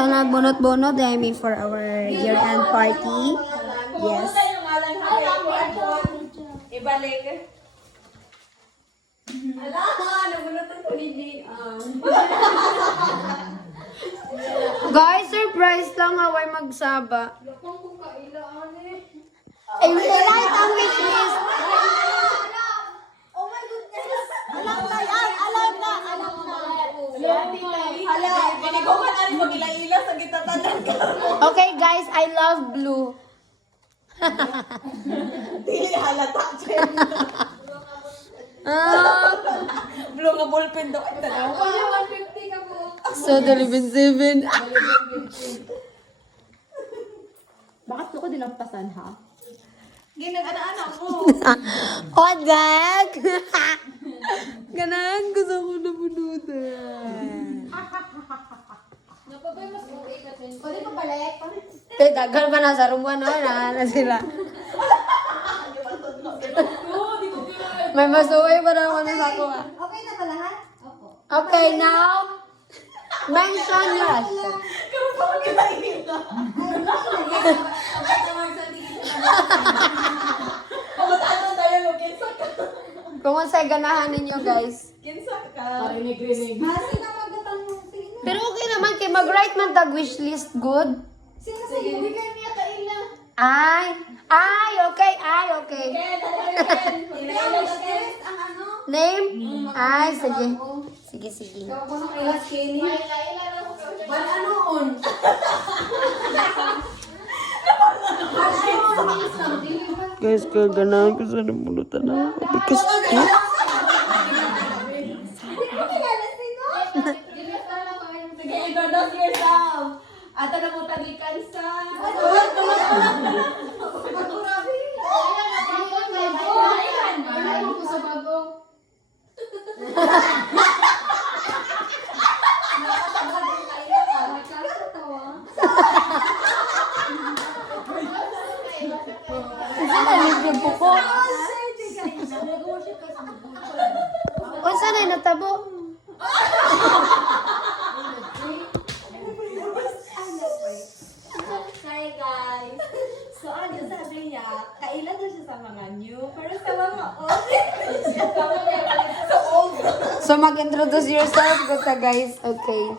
So, nagbunot-bunot dahil for our year-end party. Yes. Ibalik. Ala, nabunutan ko hindi. Guys, surprise lang haway magsaba. I-write ang wishlist. Oh my goodness! Alam na yan! Alam na! Hala, biniguman na rin mag-ila-ila sa gitatanan ka. Okay, guys, I love blue. Dili halata, Chen. Blue nga ballpen daw. Ay, tanawa. So, 11-7. Bakit ko dinampasan, ha? Ginag-ana-ana mo. Odag! Ganaan, gusto ko na bunutan. Pwede pa balik? Dagan pa na sa rumuan, no? Na sila. May masuway pa na ako na sa ako, ah. Okay na ba lahat? Opo. Okay, now, mention your hashtag. Kamu pa mag-ila-ila. Pagkatano tayo mo, kinsa ka. Kung sa'y ganahan ninyo, guys. Kinsa ka. Sino magdatang mo? Pero okay naman, kay mag-write man tag wishlist, good? Sino sa'yo? Bigay niya kaila. Okay. Ang ano? Name? Sige. Sige. Ikaw ko nung ilas kini. Ban ano on? Guys, kaya ganahan ko sa nabulutan na. Because, Sige, introduce yourself. Ato na mo tagikan sa... saan ay natabo? Hi guys! So ano sabi niya, kailan na siya sa mga new, pero sa mga old. Sa old. So, mag-introduce yourself, good ka, guys. Okay.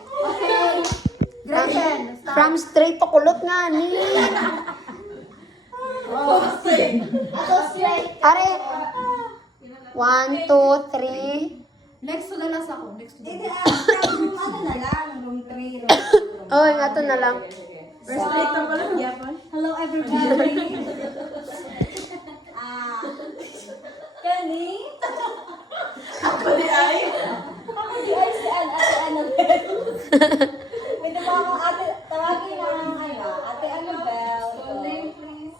From straight to kulot nga, ni. Ako straight. Are, 1, 2, 3. Next to the last ako. Next to the Hindi, from ano na lang, room 3, room 2, room Oh, nga to na lang. First break lang ko lang, Japon. Hello everybody! Kani? Ako di ay? Ako di ay si Ate Annabelle. May diba akong ate, tawagin na ang ano, Ate Annabelle. Full name please.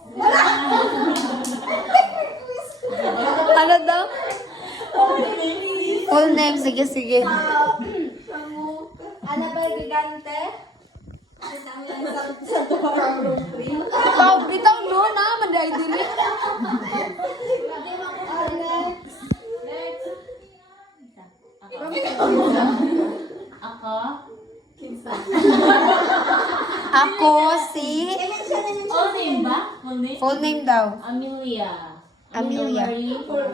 Ano daw? Full name please. Full name, sige. Annabelle Gigante. Sa room 3. Bitaw no, na, manday dili. Ako si... Full name ba? Full name? Full name daw. Amelia. Amelia. Marie Bigard.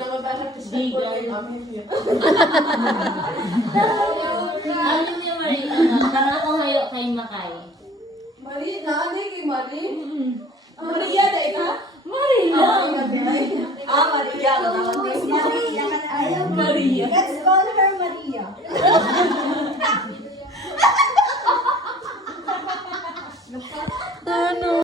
Amelia Marie. Tara ko hayo kay Makay. Mali, naanay kay Mali. Maria, dahil ka? Maria. Maria. Maria. Maria ka na ayaw. Maria. Let's call her